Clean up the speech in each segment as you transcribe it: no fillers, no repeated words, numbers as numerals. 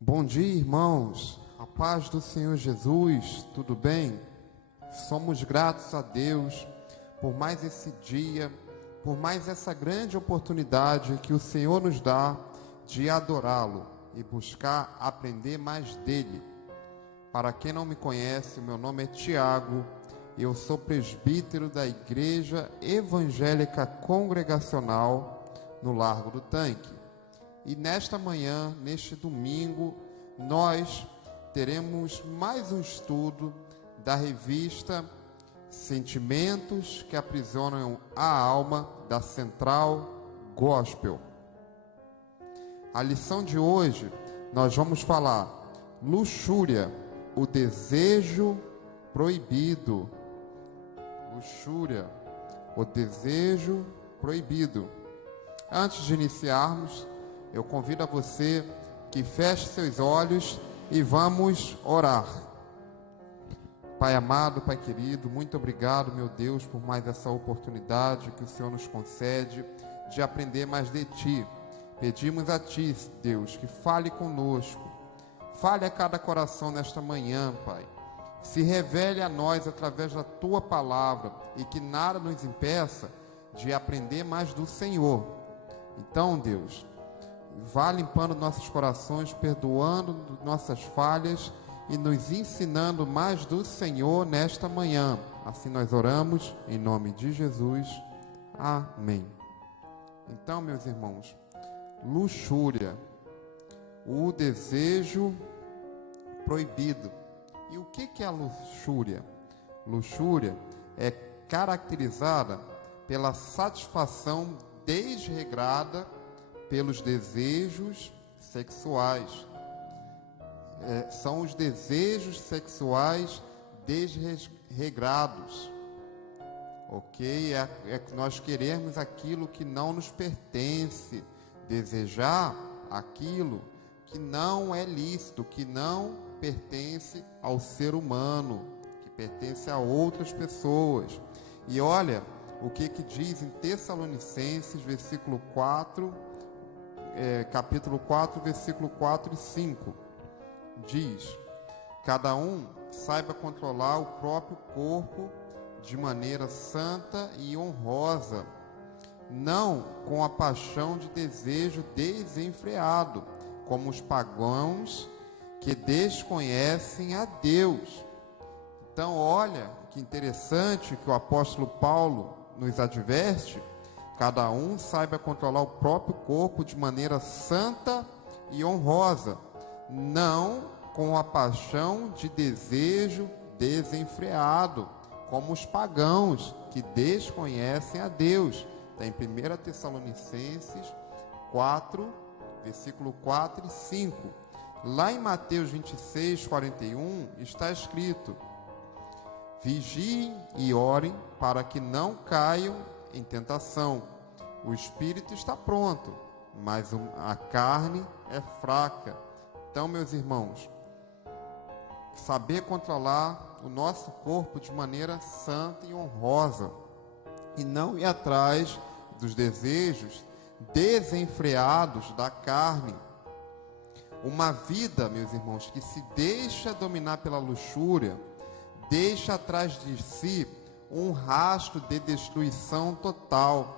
Bom dia, irmãos. A paz do Senhor Jesus, tudo bem? Somos gratos a Deus por mais esse dia, por mais essa grande oportunidade que o Senhor nos dá de adorá-lo e buscar aprender mais dele. Para quem não me conhece, meu nome é Tiago, eu sou presbítero da Igreja Evangélica Congregacional no Largo do Tanque. E nesta manhã, neste domingo, nós teremos mais um estudo da revista Sentimentos que Aprisionam a Alma, da Central Gospel. A lição de hoje, nós vamos falar luxúria, o desejo proibido. Luxúria, o desejo proibido. Antes de iniciarmos, eu convido a você que feche seus olhos e vamos orar. Pai amado, Pai querido, muito obrigado, meu Deus, por mais essa oportunidade que o Senhor nos concede de aprender mais de Ti. Pedimos a Ti, Deus, que fale conosco, fale a cada coração nesta manhã, Pai. Se revele a nós através da Tua palavra e que nada nos impeça de aprender mais do Senhor. Então, Deus, vá limpando nossos corações, perdoando nossas falhas e nos ensinando mais do Senhor nesta manhã. Assim nós oramos, em nome de Jesus. Amém. Então, meus irmãos, luxúria, o desejo proibido. E o que é a luxúria? Luxúria é caracterizada pela satisfação desregrada pelos desejos sexuais. São os desejos sexuais desregrados. Ok? Nós queremos aquilo que não nos pertence, desejar aquilo que não é lícito, que não pertence ao ser humano, que pertence a outras pessoas. E olha o que diz em Tessalonicenses, versículo 4, capítulo 4, versículo 4 e 5. Diz: cada um saiba controlar o próprio corpo de maneira santa e honrosa, não com a paixão de desejo desenfreado, como os pagãos que desconhecem a Deus. Então, olha que interessante que o apóstolo Paulo nos adverte: cada um saiba controlar o próprio corpo de maneira santa e honrosa, não com a paixão de desejo desenfreado, como os pagãos que desconhecem a Deus. Está em 1 Tessalonicenses 4, versículo 4 e 5. Lá em Mateus 26, 41, está escrito: vigiem e orem para que não caiam em tentação. O espírito está pronto, mas a carne é fraca. Então, meus irmãos, saber controlar o nosso corpo de maneira santa e honrosa, e não ir atrás dos desejos desenfreados da carne. Uma vida, meus irmãos, que se deixa dominar pela luxúria, deixa atrás de si um rastro de destruição total.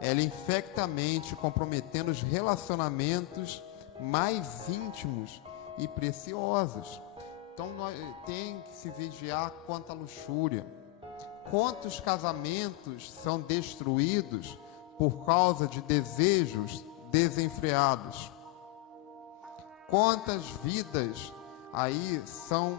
Ela infecta a mente, comprometendo os relacionamentos mais íntimos e preciosos. Então, tem que se vigiar quanto à luxúria. Quantos casamentos são destruídos por causa de desejos desenfreados? Quantas vidas aí são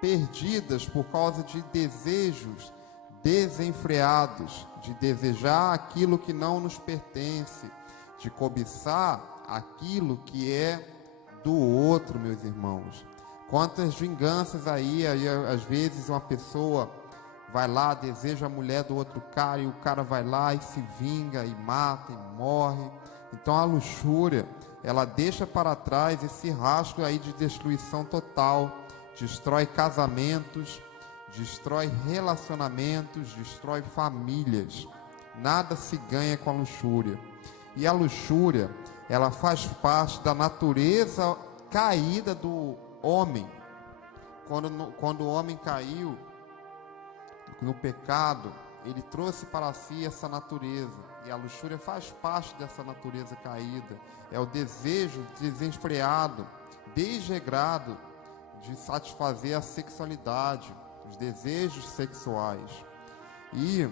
perdidas por causa de desejos desenfreados, de desejar aquilo que não nos pertence, de cobiçar aquilo que é do outro, meus irmãos. Quantas vinganças aí às vezes uma pessoa vai lá, deseja a mulher do outro cara, e o cara vai lá e se vinga, e mata, e morre. Então a luxúria, ela deixa para trás esse rastro aí de destruição total, destrói casamentos, destrói relacionamentos, destrói famílias. Nada se ganha com a luxúria. E a luxúria, ela faz parte da natureza caída do homem. Quando o homem caiu no pecado, ele trouxe para si essa natureza. E a luxúria faz parte dessa natureza caída. É o desejo desenfreado, desregrado, de satisfazer a sexualidade, os desejos sexuais. E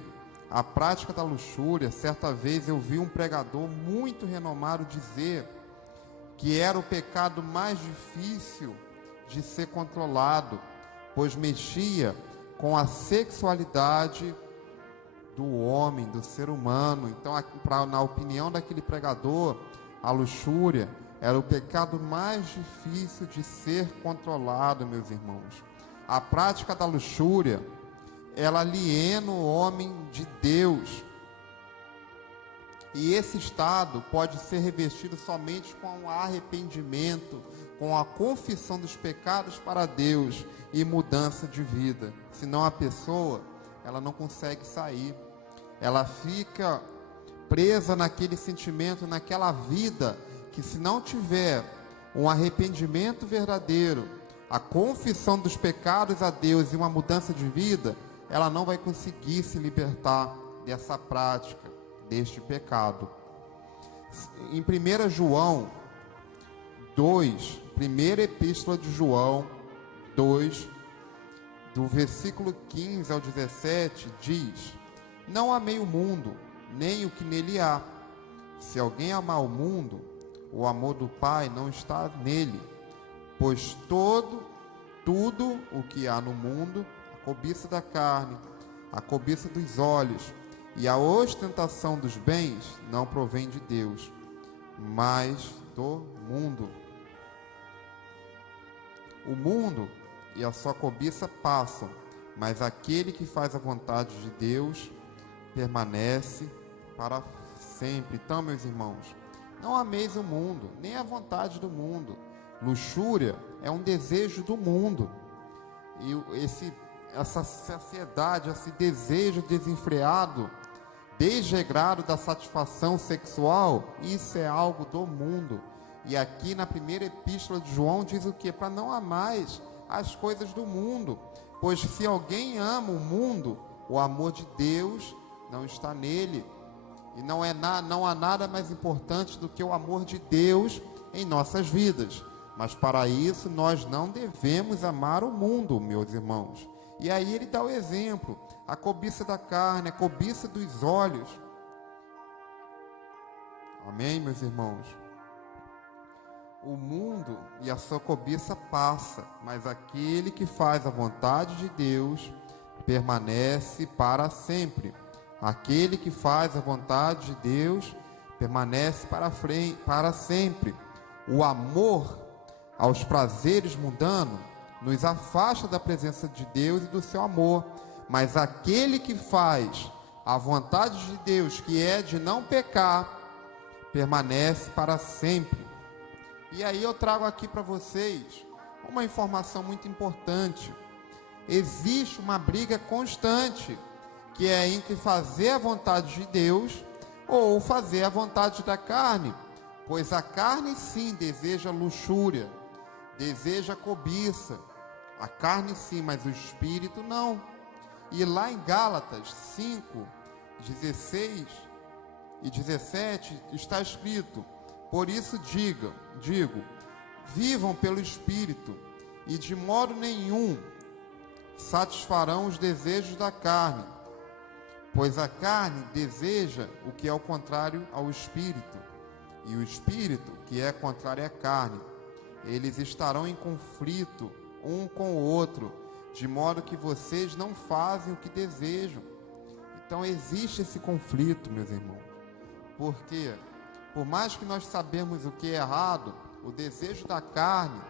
a prática da luxúria, certa vez eu vi um pregador muito renomado dizer que era o pecado mais difícil de ser controlado, pois mexia com a sexualidade do homem, do ser humano. Então, na opinião daquele pregador, a luxúria era o pecado mais difícil de ser controlado, meus irmãos. A prática da luxúria, ela aliena o homem de Deus. E esse estado pode ser revestido somente com o arrependimento, com a confissão dos pecados para Deus e mudança de vida. Senão a pessoa, ela não consegue sair. Ela fica presa naquele sentimento, naquela vida, que se não tiver um arrependimento verdadeiro, a confissão dos pecados a Deus e uma mudança de vida, ela não vai conseguir se libertar dessa prática, deste pecado. Em 1 João 2, primeira epístola de João 2, do versículo 15 ao 17, diz: não amei o mundo, nem o que nele há. Se alguém amar o mundo, o amor do Pai não está nele. Pois tudo o que há no mundo, a cobiça da carne, a cobiça dos olhos e a ostentação dos bens, não provém de Deus, mas do mundo. O mundo e a sua cobiça passam, mas aquele que faz a vontade de Deus permanece para sempre. Então, meus irmãos, não ameis o mundo, nem a vontade do mundo. Luxúria é um desejo do mundo. E essa saciedade, esse desejo desenfreado, desregrado da satisfação sexual, isso é algo do mundo. E aqui na primeira epístola de João diz o quê? Para não amais as coisas do mundo. Pois se alguém ama o mundo, o amor de Deus não está nele. E não há nada mais importante do que o amor de Deus em nossas vidas. Mas para isso nós não devemos amar o mundo, meus irmãos. E aí ele dá o exemplo: a cobiça da carne, a cobiça dos olhos. Amém, meus irmãos? O mundo e a sua cobiça passa, mas aquele que faz a vontade de Deus permanece para sempre. Aquele que faz a vontade de Deus permanece para sempre. O amor aos prazeres mundanos nos afasta da presença de Deus e do seu amor. Mas aquele que faz a vontade de Deus, que é de não pecar, permanece para sempre. E aí eu trago aqui para vocês uma informação muito importante. Existe uma briga constante, que é entre fazer a vontade de Deus ou fazer a vontade da carne. Pois a carne sim deseja luxúria, deseja cobiça. A carne sim, mas o espírito não. E lá em Gálatas 5, 16 e 17 está escrito: por isso digo, vivam pelo Espírito, e de modo nenhum satisfarão os desejos da carne, pois a carne deseja o que é o contrário ao Espírito, e o Espírito, que é contrário à carne. Eles estarão em conflito um com o outro, de modo que vocês não fazem o que desejam. Então existe esse conflito, meus irmãos, porque por mais que nós sabemos o que é errado, o desejo da carne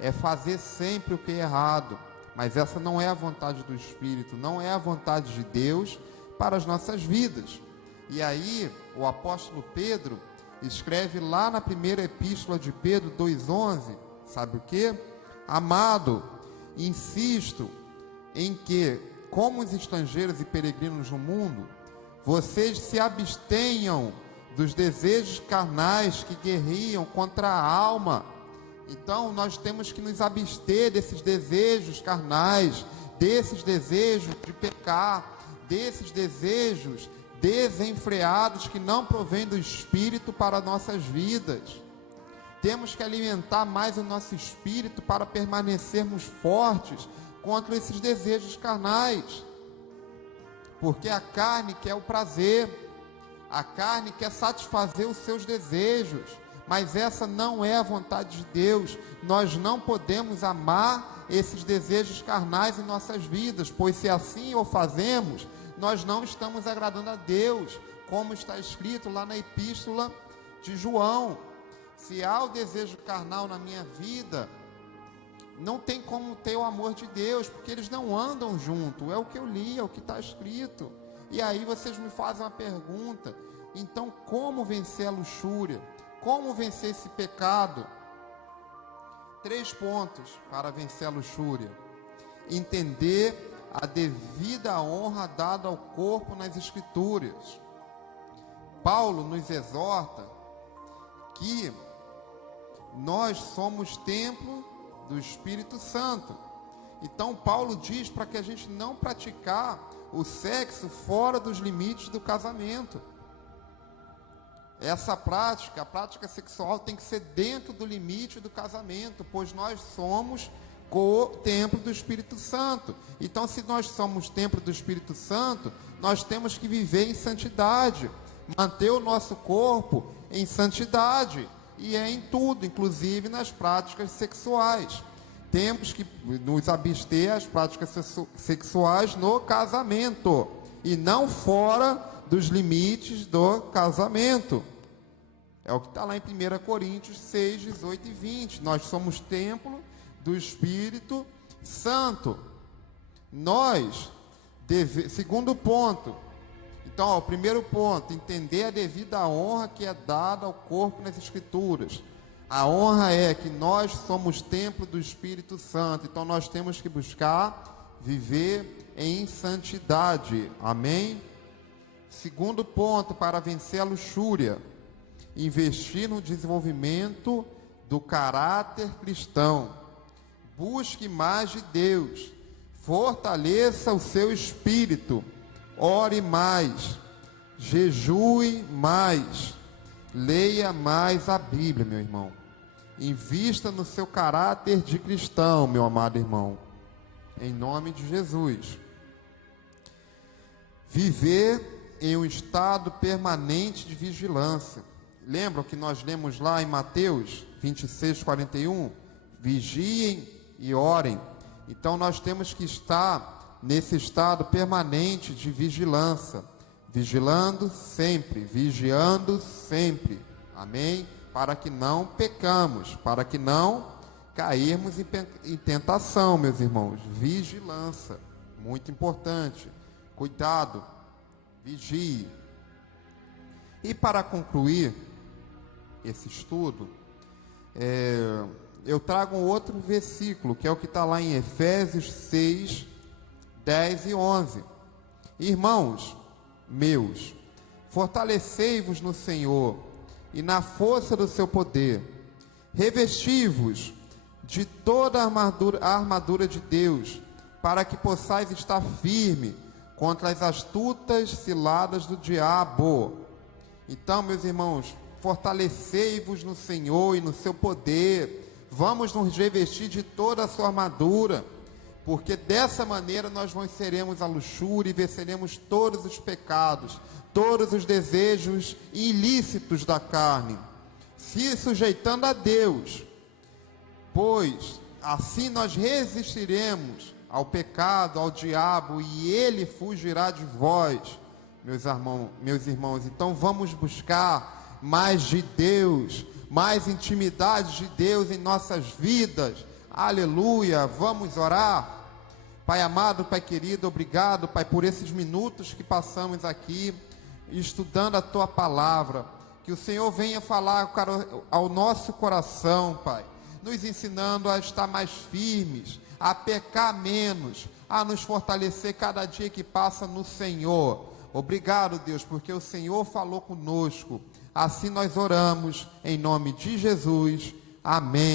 é fazer sempre o que é errado. Mas essa não é a vontade do Espírito, não é a vontade de Deus para as nossas vidas. E aí, o apóstolo Pedro escreve lá na primeira epístola de Pedro 2,11, sabe o que? Amado, insisto em que, como os estrangeiros e peregrinos no mundo, vocês se abstenham dos desejos carnais que guerriam contra a alma Então nós temos que nos abster desses desejos carnais, desses desejos de pecar, desses desejos desenfreados que não provêm do Espírito para nossas vidas. Temos que alimentar mais o nosso espírito para permanecermos fortes contra esses desejos carnais. Porque a carne quer o prazer, a carne quer satisfazer os seus desejos, mas essa não é a vontade de Deus. Nós não podemos amar esses desejos carnais em nossas vidas, pois se assim o fazemos, nós não estamos agradando a Deus, como está escrito lá na epístola de João. Se há o desejo carnal na minha vida, não tem como ter o amor de Deus, porque eles não andam junto. É o que eu li, é o que está escrito. E aí vocês me fazem uma pergunta: então como vencer a luxúria? Como vencer esse pecado? 3 pontos para vencer a luxúria: entender a devida honra dada ao corpo nas Escrituras. Paulo nos exorta que nós somos templo do Espírito Santo. Então Paulo diz para que a gente não praticar o sexo fora dos limites do casamento. Essa prática, a prática sexual, tem que ser dentro do limite do casamento, pois nós somos o templo do Espírito Santo. Então, se nós somos templo do Espírito Santo, nós temos que viver em santidade, manter o nosso corpo em santidade, e é em tudo, inclusive nas práticas sexuais. Temos que nos abster das práticas sexuais no casamento, e não fora dos limites do casamento. É o que está lá em 1 Coríntios 6, 18 e 20. Nós somos templo do Espírito Santo. Segundo ponto. Então, o primeiro ponto: entender a devida honra que é dada ao corpo nas Escrituras. A honra é que nós somos templo do Espírito Santo. Então, nós temos que buscar viver em santidade. Amém? Segundo ponto, para vencer a luxúria: investir no desenvolvimento do caráter cristão. Busque mais de Deus, fortaleça o seu espírito, ore mais, jejue mais, leia mais a Bíblia, meu irmão. Invista no seu caráter de cristão, meu amado irmão, em nome de Jesus. Viver em um estado permanente de vigilância. Lembram que nós lemos lá em Mateus 26, 41? Vigiem e orem. Então nós temos que estar nesse estado permanente de vigilância, vigilando sempre, vigiando sempre, amém? Para que não pecamos, para que não cairmos em tentação, meus irmãos. Vigilância, muito importante. Cuidado, vigie. E para concluir esse estudo, eu trago um outro versículo, que é o que está lá em Efésios 6, 10 e 11. Irmãos meus, fortalecei-vos no Senhor e na força do seu poder. Revesti-vos de toda a armadura de Deus, para que possais estar firme contra as astutas ciladas do diabo. Então, meus irmãos, fortalecei-vos no Senhor e no seu poder. Vamos nos revestir de toda a sua armadura, porque dessa maneira nós venceremos a luxúria e venceremos todos os pecados, todos os desejos ilícitos da carne, se sujeitando a Deus, pois assim nós resistiremos ao pecado, ao diabo, e ele fugirá de vós, meus irmãos. Então vamos buscar mais de Deus, mais intimidade de Deus em nossas vidas. Aleluia, vamos orar. Pai amado, Pai querido, obrigado, Pai, por esses minutos que passamos aqui, estudando a Tua Palavra. Que o Senhor venha falar ao nosso coração, Pai, nos ensinando a estar mais firmes, a pecar menos, a nos fortalecer cada dia que passa no Senhor. Obrigado, Deus, porque o Senhor falou conosco. Assim nós oramos, em nome de Jesus. Amém.